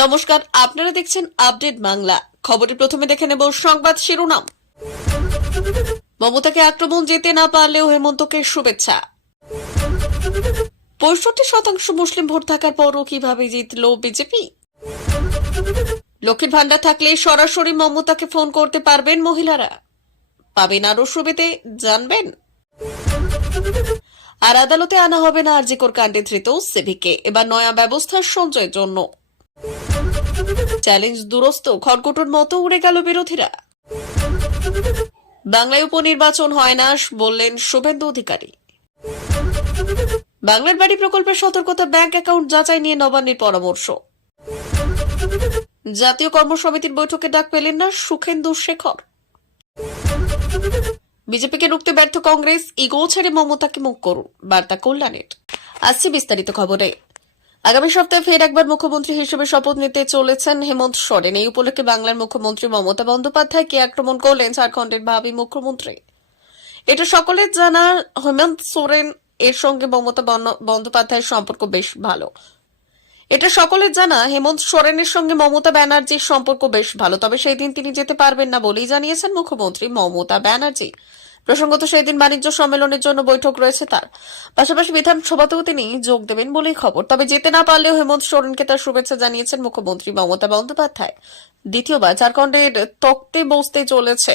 নমস্কার, আপনারা দেখছেন আপডেট বাংলা। খবরের প্রথমে দেখে নেব সংবাদ শিরোনাম। মমতাকে আক্রমণ যেতে না পারলেও হেমন্তকে শুভেচ্ছা। 65% মুসলিম ভোট থাকার পরও কিভাবে জিতল বিজেপি? লক্ষ্মীর ভান্ডার থাকলে সরাসরি মমতাকে ফোন করতে পারবেন মহিলারা। পাবেন আরো সুবিধে, জানবেন। আর আদালতে আনা হবে না আরজিকর কাণ্ডে ধৃত সিভিকে, এবার নয়া ব্যবস্থার সঞ্চয়ের জন্য। চ্যালেঞ্জ দুরস্ত, খড়কুটোর মতো উড়ে গেল বিরোধীরা। বাংলায় উপনির্বাচন হয় না, বললেন শুভেন্দু অধিকারী। বাংলার বাড়ি প্রকল্পের সতর্কতা, ব্যাংক অ্যাকাউন্ট যাচাই নিয়ে নবান্নের পরামর্শ। জাতীয় কর্মসমিতির বৈঠকে ডাক পেলেন না সুখেন্দু শেখর। বিজেপিকে রুখতে ব্যর্থ কংগ্রেস, ইগো ছেড়ে মমতাকে মুখ করুন, বার্তা কল্যাণের। আসছে বিস্তারিত খবরে। আগামী সপ্তাহে ফের একবার মুখ্যমন্ত্রী হিসেবে শপথ নিতে চলেছেন হেমন্ত সোরেন। এই উপলক্ষে বাংলার মুখ্যমন্ত্রী মমতা বন্দ্যোপাধ্যায়কে আক্রমণ করলেন ঝাড়খণ্ডের ভাবী মুখ্যমন্ত্রী। এটা সকলের জানা, হেমন্ত সোরেন এর সঙ্গে মমতা বন্দ্যোপাধ্যায়ের সম্পর্ক বেশ ভালো। এটা সকলের জানা, হেমন্ত সোরেনের সঙ্গে মমতা ব্যানার্জির সম্পর্ক বেশ ভালো। তবে সেই দিন তিনি যেতে পারবেন না বলেই জানিয়েছেন মুখ্যমন্ত্রী মমতা ব্যানার্জি। প্রসঙ্গত, সেই দিন বাণিজ্য সম্মেলনের জন্য বৈঠক রয়েছে তার। পাশাপাশি বিধানসভাতেও তিনি যোগ দেবেন বলেই খবর। তবে যেতে না পারলেও হেমন্ত সোরেনকে তার শুভেচ্ছা জানিয়েছেন মুখ্যমন্ত্রী মমতা বন্দ্যোপাধ্যায়। দ্বিতীয়বার ঝাড়খণ্ডের তক্তে বসতে চলেছে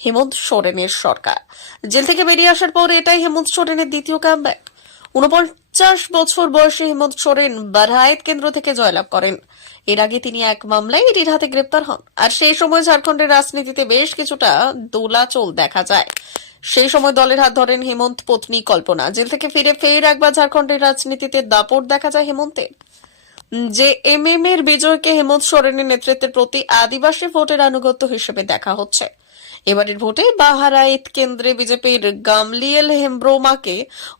হেমন্ত সোরেনের সরকার। জেল থেকে বেরিয়ে আসার পর এটাই হেমন্ত সোরেনের দ্বিতীয় কামব্যাক। 49 বছর বয়সে হেমন্ত সোরেন বারহায়েত কেন্দ্র থেকে জয়লাভ করেন। এর আগে তিনি এক মামলায় ইডির হাতে গ্রেপ্তার হন। আর সেই সময় ঝাড়খণ্ডের রাজনীতিতে বেশ কিছুটা দোলাচল দেখা যায়। সেই সময় দলের হাত ধরেন হেমন্ত পত্নী কল্পনা। জেল থেকে ফিরে ফের একবার ঝাড়খণ্ডের রাজনীতিতে দাপট দেখা যায় হেমন্তের। যে এমএম এর বিজয়কে হেমন্ত সোরেনের নেতৃত্বের প্রতি আদিবাসী ভোটের আনুগত্য হিসেবে দেখা হচ্ছে। এবারের ভোটে বাহারাইত কেন্দ্রে বিজেপির গামলিয়েল হেমব্রোমাকে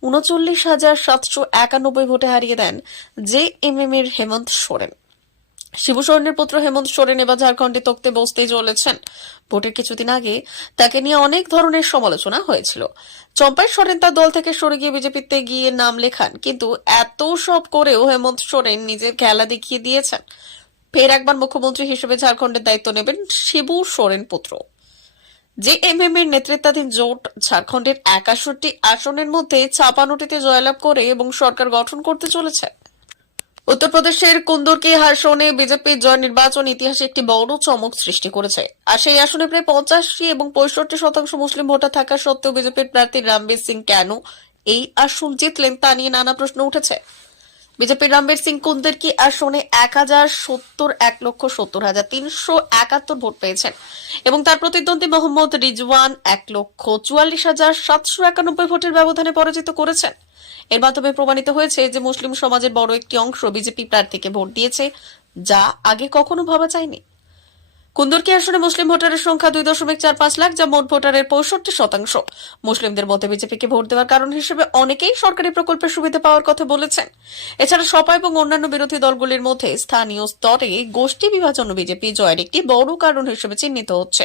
39,791 ভোটে হারিয়ে দেন যে এমএম এর হেমন্ত সোরেন। শিবু সোরেনের পুত্র হেমন্ত সোরেন এবার ঝাড়খণ্ডে তক্তে বসতেই চলেছেন। ভোটের কিছুদিন আগে তাকে নিয়ে অনেক ধরনের সমালোচনা হয়েছিল। চম্পাই সোরেন তার দল থেকে সরে গিয়ে বিজেপিতে গিয়ে নাম লেখান, কিন্তু এত সব করেও হেমন্ত সোরেন নিজের খেলা দেখিয়ে দিয়েছেন। ফের একবার মুখ্যমন্ত্রী হিসেবে ঝাড়খণ্ডের দায়িত্ব নেবেন শিবু সোরেন পুত্র। যে এমএম এর নেতৃত্বাধীন জোট ঝাড়খণ্ডের 61 আসনের মধ্যে 56টিতে জয়লাভ করে এবং সরকার গঠন করতে চলেছে। উত্তরপ্রদেশের কুন্দরকি আসনে বিজেপির জয় নির্বাচন ইতিহাসে একটি বড় চমক সৃষ্টি করেছে। আর সেই আসনে প্রায় 85 এবং 65% মুসলিম ভোটার থাকা সত্ত্বেও বিজেপির প্রার্থী রামবীর সিং কেন এই আসন জিতলেন তা নিয়ে নানা প্রশ্ন উঠেছে। বিজেপির রামবীর সিং কুন্দরকি আসনে 1,70,371 ভোট পেয়েছেন এবং তার প্রতিদ্বন্দ্বী মোহাম্মদ রিজওয়ান 1,44,791 ভোটের ব্যবধানে পরাজিত করেছেন। এর মাধ্যমে প্রমাণিত হয়েছে যে মুসলিম সমাজের বড় একটি অংশ বিজেপি প্রার্থীকে ভোট দিয়েছে, যা আগে কখনো ভাবা যায়নি। কুন্দরকি আসনে মুসলিম ভোটারের সংখ্যা 2.45 লাখ, যা মোট ভোটারের 65%। মুসলিমদের মধ্যে বিজেপিকে ভোট দেওয়ার কারণ হিসেবে অনেকেই সরকারি প্রকল্পের সুবিধা পাওয়ার কথা বলেছেন। এছাড়া সপা এবং অন্যান্য বিরোধী দলগুলির মধ্যে স্থানীয় স্তরে গোষ্ঠী বিভাজন বিজেপি জয়ের একটি বড় কারণ হিসেবে চিহ্নিত হচ্ছে।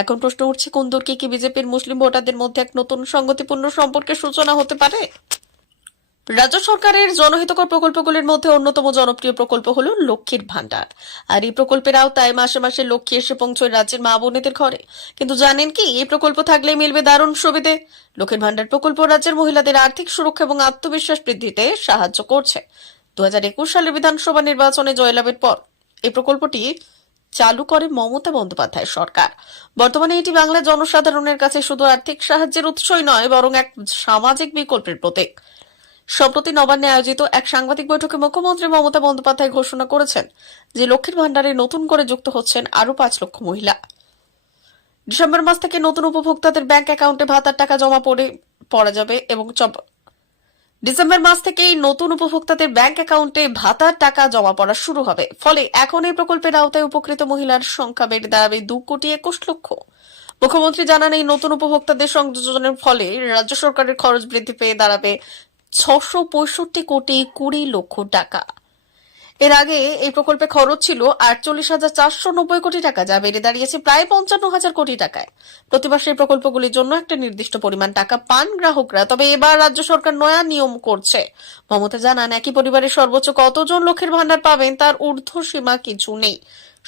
এখন প্রশ্ন উঠছে, কুন্দরকি কি বিজেপির মুসলিম ভোটারদের মধ্যে এক নতুন সংগতিপূর্ণ সম্পর্কের সূচনা হতে পারে? রাজ্য সরকারের জনহিতকর প্রকল্পগুলির মধ্যে অন্যতম জনপ্রিয় প্রকল্প হল লক্ষ্মীর ভান্ডার। আর এই প্রকল্পের আওতায় মাসে মাসে লক্ষ্মী এসে পৌঁছয় রাজ্যের মা বোনেদের ঘরে। কিন্তু জানেন কি, এই প্রকল্প থাকলেই মিলবে দারুণ সুবিধে। লক্ষ্মীর ভান্ডার প্রকল্প রাজ্যের মহিলাদের আর্থিক সুরক্ষা এবং আত্মবিশ্বাস বৃদ্ধিতে সাহায্য করছে। 2021 সালের বিধানসভা নির্বাচনে জয়লাভের পর এই প্রকল্পটি চালু করে মমতা বন্দ্যোপাধ্যায় সরকার। বর্তমানে এটি বাংলার জনসাধারণের কাছে শুধু আর্থিক সাহায্যের উৎসই নয়, বরং এক সামাজিক বিকল্পের প্রতীক। সম্প্রতি নবান্নে আয়োজিত এক সাংবাদিক বৈঠকে মুখ্যমন্ত্রী মমতা বন্দ্যোপাধ্যায় ঘোষণা করেছেন যে লক্ষ্মীর ভান্ডারে নতুন করে যুক্ত হচ্ছেন আরো 5 লক্ষ মহিলা। ডিসেম্বর মাস থেকে নতুন উপভোক্তাদের ব্যাংক অ্যাকাউন্টে ভাতার টাকা জমা পড়া যাবে এবং ডিসেম্বর মাস থেকেই নতুন উপভোক্তাদের ব্যাংক অ্যাকাউন্টে ভাতার টাকা জমা পড়া শুরু হবে। ফলে এখন এই প্রকল্পের আওতায় উপকৃত মহিলার সংখ্যা বেড়ে দাঁড়াবে 2,21,00,000। মুখ্যমন্ত্রী জানান, এই নতুন উপভোক্তাদের সংযোজনের ফলে রাজ্য সরকারের খরচ বৃদ্ধি পেয়ে দাঁড়াবে 665,20,00,000 টাকা। এর আগে এই প্রকল্পে খরচ ছিল 48,490 কোটি টাকা, যা বেড়ে দাঁড়িয়েছে প্রায় 55,000 কোটি টাকায়। প্রতি মাসে এই প্রকল্পগুলির জন্য একটা নির্দিষ্ট পরিমাণ টাকা পান গ্রাহকরা। তবে এবার রাজ্য সরকার নয়া নিয়ম করছে। মমতা জানান, একই পরিবারের সর্বোচ্চ কতজন লক্ষ্মীর ভান্ডার পাবেন তার ঊর্ধ্বসীমা কিছু নেই।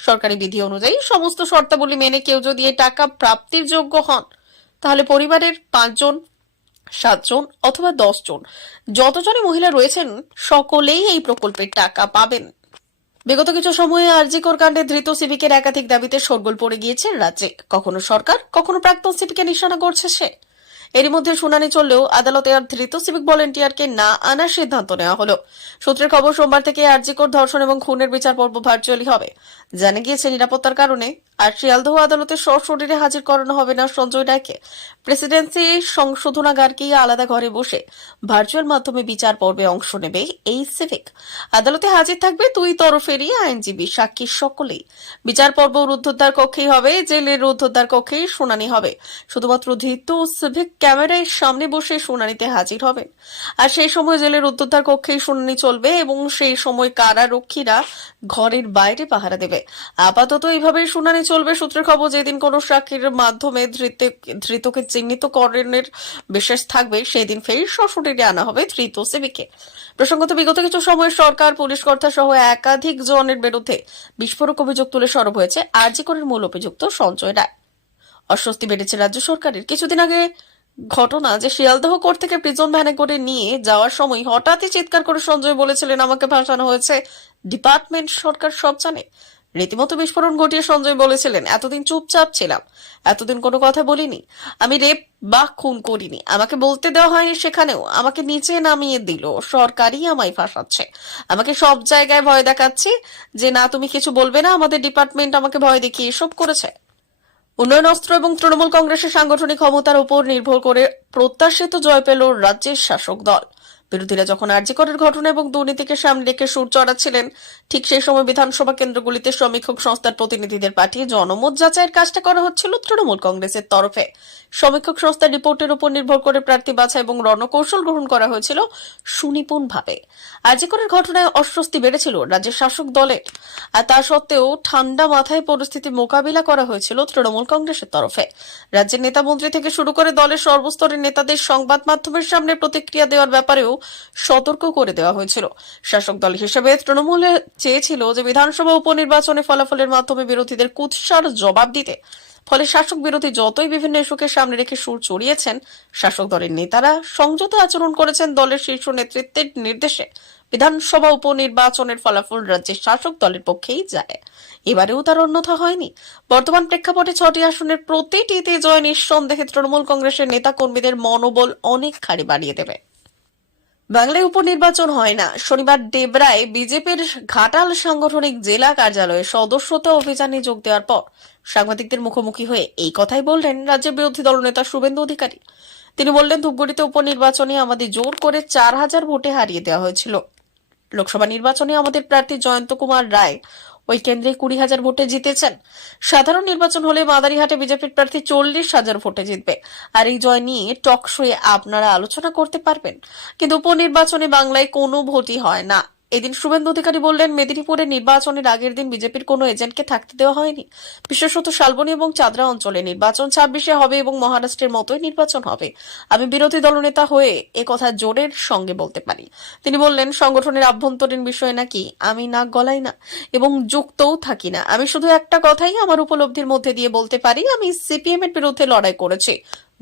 সরকারি বিধি অনুযায়ী সমস্ত শর্তাবলী মেনে কেউ যদি এই টাকা প্রাপ্তির যোগ্য হন, তাহলে পরিবারের 5 জন, 7 জন অথবা 10 জন, যতজনই মহিলা রয়েছেন সকলেই এই প্রকল্পের টাকা পাবেন। বিগত কিছু সময়ে আরজিকর কাণ্ডে ধৃত সিভিকের একাধিক দাবিতে শোরগোল পড়ে গিয়েছে রাজ্যে। কখনো সরকার, কখনো প্রাক্তন সিভিকে নিশানা করছে সে। এরই মধ্যে শুনানি চললেও আদালতে আর ধৃত সিভিক ভলেন্টিয়ারকে না আনার সিদ্ধান্ত নেওয়া হলো। সূত্রের খবর, সোমবার থেকে আরজিকর ধর্ষণ এবং খুনের বিচার পর্ব ভার্চুয়ালি হবে। জানা গিয়েছে, নিরাপত্তার কারণে আর শিয়ালদহ আদালতে সশরীরে হাজির করানো হবে না সঞ্জয় রায়কে। প্রেসিডেন্সি সংশোধনাগারকেই আলাদা ঘরে বসে ভার্চুয়াল মাধ্যমে বিচার পর্বে অংশ নেবে এই সিভিক। আদালতে হাজির থাকবে 2 তরফেরই আইনজীবী, সাক্ষী সকলেই। বিচার পর্ব রুদ্ধদ্বার কক্ষেই হবে, জেলের রুদ্ধদ্বার কক্ষেই শুনানি হবে। শুধুমাত্র ধৃত সিভিক ক্যামেরার সামনে বসে শুনানিতে হাজির হবেন। আর সেই সময় জেলের রুদ্ধদ্বার কক্ষেই শুনানি চলবে এবং সেই সময় কারারক্ষীরা ঘরের বাইরে পাহারা দেবে। আপাতত এইভাবেই শুনানি চলবে। সূত্রের খবর, যেদিন কোনো সাক্ষীর মাধ্যমে ধৃতকে চিহ্নিতকরণের বিশেষ থাকবে, সেই দিন ফের সশরীরে আনা হবে ধৃত সিভিককে। প্রসঙ্গত, বিগত কিছু সময় সরকার, পুলিশ কর্তা সহ একাধিক জনের বিরুদ্ধে বিস্ফোরক অভিযোগ তুলে সরব হয়েছে আরজিকরের মূল অভিযুক্ত সঞ্জয় রায়। অস্বস্তি বেড়েছে রাজ্য সরকারের। কিছুদিন আগে ঘটনা যে শিয়ালদহ কোর্ট থেকে প্রিজন ভ্যানে করে নিয়ে যাওয়ার সময় হঠাৎই চিৎকার করে সঞ্জয় বলেছিলেন, আমাকে ভাসানো হয়েছে, ডিপার্টমেন্ট সরকার সব জানে। রীতিমতো বিস্ফোরণ ঘটিয়ে সঞ্জয় বলেছিলেন, এতদিন চুপচাপ ছিলাম, এতদিন কোনো কথা বলিনি, আমি রেপ বা খুন করিনি, আমাকে বলতে দেওয়া হয়নি, সেখানেও আমাকে নিচে নামিয়ে দিল, সরকারই আমায় ফাঁসাচ্ছে, আমাকে সব জায়গায় ভয় দেখাচ্ছে যে না তুমি কিছু বলবে না, আমাদের ডিপার্টমেন্ট আমাকে ভয় দেখিয়ে এসব করেছে। উন্নয়ন অস্ত্র এবং তৃণমূল কংগ্রেসের সাংগঠনিক ক্ষমতার উপর নির্ভর করে প্রত্যাশিত জয় পেল রাজ্যের শাসক দল। বিরোধীরা যখন আরজিকরের ঘটনা এবং দুর্নীতিকে সামনে রেখে সুর চড়াচ্ছিলেন, ঠিক সেই সময় বিধানসভা কেন্দ্রগুলিতে সমীক্ষক সংস্থার প্রতিনিধিদের পাঠিয়ে জনমত যাচাইয়ের কাজটা করা হচ্ছিল তৃণমূল কংগ্রেসের তরফে। সমীক্ষক সংস্থার রিপোর্টের উপর নির্ভর করে প্রার্থী বাছাই এবং রণকৌশল গ্রহণ করা হয়েছিল সুনিপুণভাবে। আরজিকরের ঘটনায় অস্বস্তি বেড়েছিল রাজ্যের শাসক দলের, আর তা সত্ত্বেও ঠান্ডা মাথায় পরিস্থিতি মোকাবিলা করা হয়েছিল তৃণমূল কংগ্রেসের তরফে। রাজ্যের নেতা মন্ত্রী থেকে শুরু করে দলের সর্বস্তরের নেতাদের সংবাদ মাধ্যমের সামনে প্রতিক্রিয়া দেওয়ার ব্যাপারেও সতর্ক করে দেওয়া হয়েছিল। শাসক দল হিসেবে তৃণমূল চেয়েছিল যে বিধানসভা উপনির্বাচনে ফলাফলের মাধ্যমে বিরোধীদের কুৎসার জবাব দিতে। ফলে শাসক বিরোধী যতই বিভিন্ন ইস্যুকে সামনে রেখে সুর চড়িয়েছেন, শাসক দলের নেতারা সংযত আচরণ করেছেন। দলের শীর্ষ নেতৃত্বের নির্দেশে বিধানসভা উপনির্বাচনের ফলাফল রাজ্যের শাসক দলের পক্ষেই যায়। এবারেও তার অন্যথা হয়নি। বর্তমান প্রেক্ষাপটে 6টি আসনের প্রতিটিতে জয় নিঃসন্দেহে তৃণমূল কংগ্রেসের নেতা কর্মীদের মনোবল অনেকখানি বাড়িয়ে দেবে। বাংলায় উপনির্বাচন হয় না। শনিবার ডেবরায় বিজেপির ঘাটাল সাংগঠনিক জেলা কার্যালয়ে সদস্যতা অভিযানে যোগ দেওয়ার পর সাংবাদিকদের মুখোমুখি হয়ে এই কথাই বললেন রাজ্যের বিরোধী দলনেতা শুভেন্দু অধিকারী। তিনি বললেন, ধূপগুড়িতে উপনির্বাচনে আমাদের জোর করে 4,000 ভোটে হারিয়ে দেওয়া হয়েছিল। লোকসভা নির্বাচনে আমাদের প্রার্থী জয়ন্ত কুমার রায় ওই কেন্দ্রে 20,000 ভোটে জিতেছেন। সাধারণ নির্বাচন হলে মাদারিহাটে বিজেপির প্রার্থী 40,000 ভোটে জিতবে। আর এই জয় নিয়ে টক শোয়ে আপনারা আলোচনা করতে পারবেন, কিন্তু উপনির্বাচনে বাংলায় কোনো ভোটই হয় না। এদিন শুভেন্দু অধিকারী বললেন, মেদিনীপুরে নির্বাচনের আগের দিন বিজেপির কোনো এজেন্টকে থাকতে দেওয়া হয়নি। বিশেষত শালবনী এবং চাদরা অঞ্চলে নির্বাচন 26-এ হবে এবং মহারাষ্ট্রের মতোই নির্বাচন হবে। আমি বিরোধী দলনেতা হয়ে একথা জোরের সঙ্গে বলতে পারি। তিনি বললেন, সংগঠনের আভ্যন্তরীণ বিষয়ে নাকি আমি নাক গলাই না এবং যুক্তও থাকি না। আমি শুধু একটা কথাই আমার উপলব্ধির মধ্যে দিয়ে বলতে পারি, আমি সিপিএম এর বিরুদ্ধে লড়াই করেছি,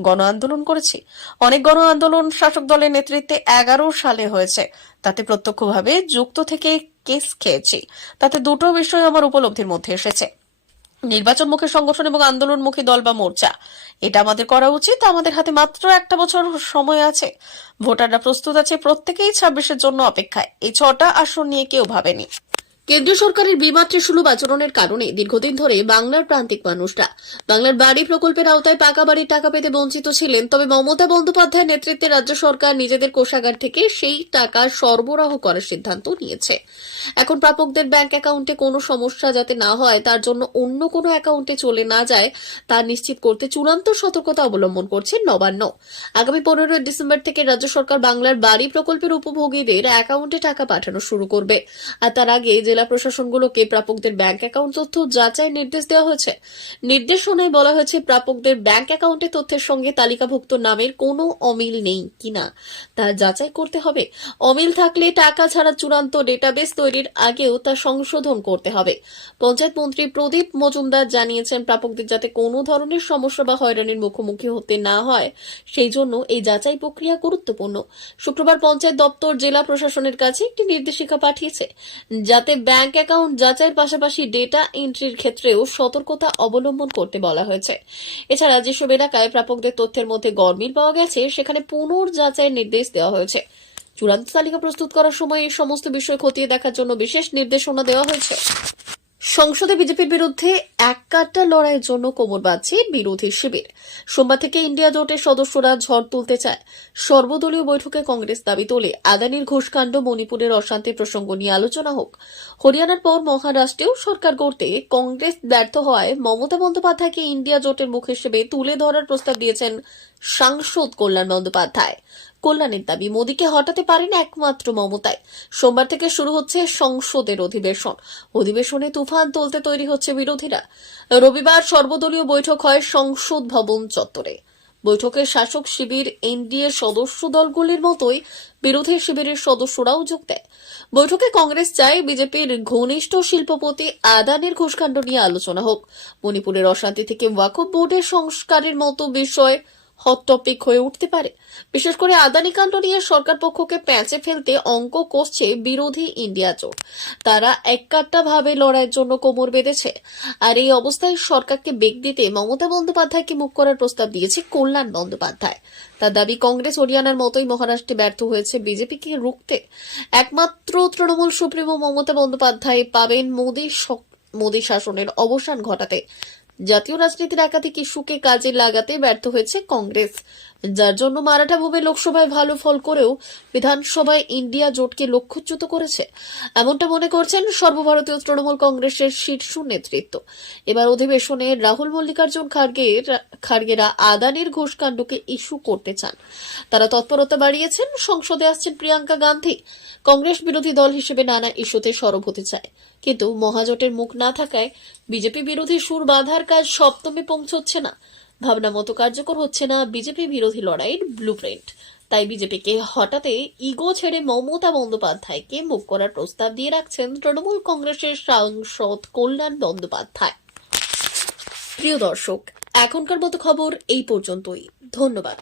গণ আন্দোলন করেছি। অনেক গণ আন্দোলন শাসক দলের নেতৃত্বে 11 সালে হয়েছে, তাতে প্রত্যক্ষভাবে যুক্ত থেকে কেস খেয়েছি। তাতে দুটো বিষয় আমার উপলব্ধির মধ্যে এসেছে, নির্বাচনমুখী সংগঠন এবং আন্দোলনমুখী দল বা মোর্চা। এটা আমাদের করা উচিত। আমাদের হাতে মাত্র 1 বছর সময় আছে। ভোটাররা প্রস্তুত আছে, প্রত্যেকেই 26-এর জন্য অপেক্ষায়। এই 6টা আসন নিয়ে কেউ ভাবেনি। কেন্দ্রীয় সরকারের বিমাতৃসুলভ আচরণের কারণে দীর্ঘদিন ধরে বাংলার প্রান্তিক মানুষরা বাংলার বাড়ি প্রকল্পের আওতায় পাকা বাড়ির টাকা পেতে বঞ্চিত ছিলেন। তবে মমতা বন্দ্যোপাধ্যায়ের নেতৃত্বে রাজ্য সরকার নিজেদের কোষাগার থেকে সেই টাকা সরবরাহ করার সিদ্ধান্ত নিয়েছে। এখন প্রাপকদের ব্যাংক অ্যাকাউন্টে কোনো সমস্যা যাতে না হয়, তার জন্য অন্য কোনো অ্যাকাউন্টে চলে না যায় তা নিশ্চিত করতে চূড়ান্ত সতর্কতা অবলম্বন করছে নবান্ন। আগামী 15 ডিসেম্বর থেকে রাজ্য সরকার বাংলার বাড়ি প্রকল্পের উপভোগীদের অ্যাকাউন্টে টাকা পাঠানো শুরু করবে। আর তার আগে জেলা প্রশাসনগুলোকে প্রাপকদের ব্যাংক অ্যাকাউন্ট তথ্য যাচাইয়ের নির্দেশ দেওয়া হয়েছে। নির্দেশনায় বলা হয়েছে, প্রাপকদের ব্যাংক অ্যাকাউন্টে তথ্যের সঙ্গে তালিকাভুক্ত নামের কোনো অমিল নেই কিনা তা যাচাই করতে হবে। অমিল থাকলে টাকা ছাড়া চূড়ান্ত ডেটাবেস তৈরির আগেও তা সংশোধন করতে হবে। পঞ্চায়েত মন্ত্রী প্রদীপ মজুমদার জানিয়েছেন, প্রাপকদের যাতে কোনো ধরনের সমস্যা বা হয়রানির মুখোমুখি হতে না হয় সেই জন্য এই যাচাই প্রক্রিয়া গুরুত্বপূর্ণ। শুক্রবার পঞ্চায়েত দপ্তর জেলা প্রশাসনের কাছে একটি নির্দেশিকা পাঠিয়েছে, যাতে ব্যাংক অ্যাকাউন্ট যাচাইয়ের পাশাপাশি ডেটা এন্ট্রির ক্ষেত্রেও সতর্কতা অবলম্বন করতে বলা হয়েছে। এছাড়া যেসব এলাকায় প্রাপকদের তথ্যের মধ্যে গরমিল পাওয়া গেছে সেখানে পুনর্যাচাইয়ের নির্দেশ দেওয়া হয়েছে। চূড়ান্ত তালিকা প্রস্তুত করার সময় এই সমস্ত বিষয় খতিয়ে দেখার জন্য বিশেষ নির্দেশনা দেওয়া হয়েছে। সংসদে বিজেপির বিরুদ্ধে এক কাট্টা লড়াইয়ের জন্য কোমর বাঁধছে বিরোধী শিবির। সোমবার থেকে ইন্ডিয়া জোটের সদস্যরা ঝড় তুলতে চায়। সর্বদলীয় বৈঠকে কংগ্রেস দাবি তোলে, আদানির ঘুষকাণ্ড, মণিপুরের অশান্তি প্রসঙ্গ নিয়ে আলোচনা হোক। হরিয়ানার পর মহারাষ্ট্রেও সরকার গড়তে কংগ্রেস ব্যর্থ হওয়ায় মমতা বন্দ্যোপাধ্যায়কে ইন্ডিয়া জোটের মুখ হিসেবে তুলে ধরার প্রস্তাব দিয়েছেন সাংসদ কল্যাণ বন্দ্যোপাধ্যায়। কল্যাণের দাবি, মোদীকে হটাতে পারেন একমাত্র মমতাই। সোমবার থেকে শুরু হচ্ছে সংসদের অধিবেশনে তুফান তুলতে তৈরি হচ্ছে বিরোধীরা। রবিবার সর্বদলীয় বৈঠক হয় সংসদ ভবন চত্বরে। বৈঠকে শাসক শিবির, এনডিএ সদস্য দলগুলির মতোই বিরোধী শিবিরের সদস্যরাও যোগ দেয়। বৈঠকে কংগ্রেস চায় বিজেপির ঘনিষ্ঠ শিল্পপতি আদানির ঘুষকাণ্ড নিয়ে আলোচনা হোক। মণিপুরের অশান্তি থেকে ওয়াকফ বোর্ডের সংস্কারের মতো বিষয় হট টপিক হয়ে উঠতে পারে। বিশেষ করে আদানি কাণ্ড নিয়ে সরকার পক্ষকে প্যাঁচে ফেলতে অঙ্ক কষছে বিরোধী ইন্ডিয়া জোট। তারা এককাট্টা ভাবে লড়াইয়ের জন্য কোমর বেঁধেছে। আর এই অবস্থায় সরকারকে বেগ দিতে মমতা বন্দ্যোপাধ্যায়কে মুখ করার প্রস্তাব দিয়েছে কল্যাণ বন্দ্যোপাধ্যায়। তার দাবি, কংগ্রেস হরিয়ানার মতোই মহারাষ্ট্রে ব্যর্থ হয়েছে বিজেপিকে রুখতে। একমাত্র তৃণমূল সুপ্রিমো মমতা বন্দ্যোপাধ্যায় পাবেন মোদী শাসনের অবসান ঘটাতে। জাতীয় রাজনীতির একাধিক ইস্যুকে কাজে লাগাতে ব্যর্থ হয়েছে কংগ্রেস, যার জন্য মারাঠা ভূমে লোকসভায় ভালো ফল করেও বিধানসভায় ইন্ডিয়া জোটকে লক্ষ্যচ্যুত করেছে, এমনটা মনে করছেন সর্বভারতীয় তৃণমূল কংগ্রেসের শীর্ষ নেতৃত্ব। এবার অধিবেশনে রাহুল মল্লিকার্জুন খার্গেরা আদানির ঘুষকাণ্ডকে ইস্যু করতে চান। তারা তৎপরতা বাড়িয়েছেন। সংসদে আসছেন প্রিয়াঙ্কা গান্ধী। কংগ্রেস বিরোধী দল হিসেবে নানা ইস্যুতে সরব হতে চায়, কিন্তু মহাজোটের মুখ না থাকায় বিজেপি বিরোধী সুর বাঁধার কাজ সপ্তমে পৌঁছচ্ছে না। ভাবনা মতো কার্যকর হচ্ছে না বিজেপি বিরোধী লড়াইয়ের ব্লুপ্রিন্ট। তাই বিজেপিকে হঠাতে ইগো ছেড়ে মমতা বন্দ্যোপাধ্যায়কে মুখ করার প্রস্তাব দিয়ে রাখছেন তৃণমূল কংগ্রেসের সাংসদ কল্যাণ বন্দ্যোপাধ্যায়। প্রিয় দর্শক, এখনকার মতো খবর এই পর্যন্তই। ধন্যবাদ।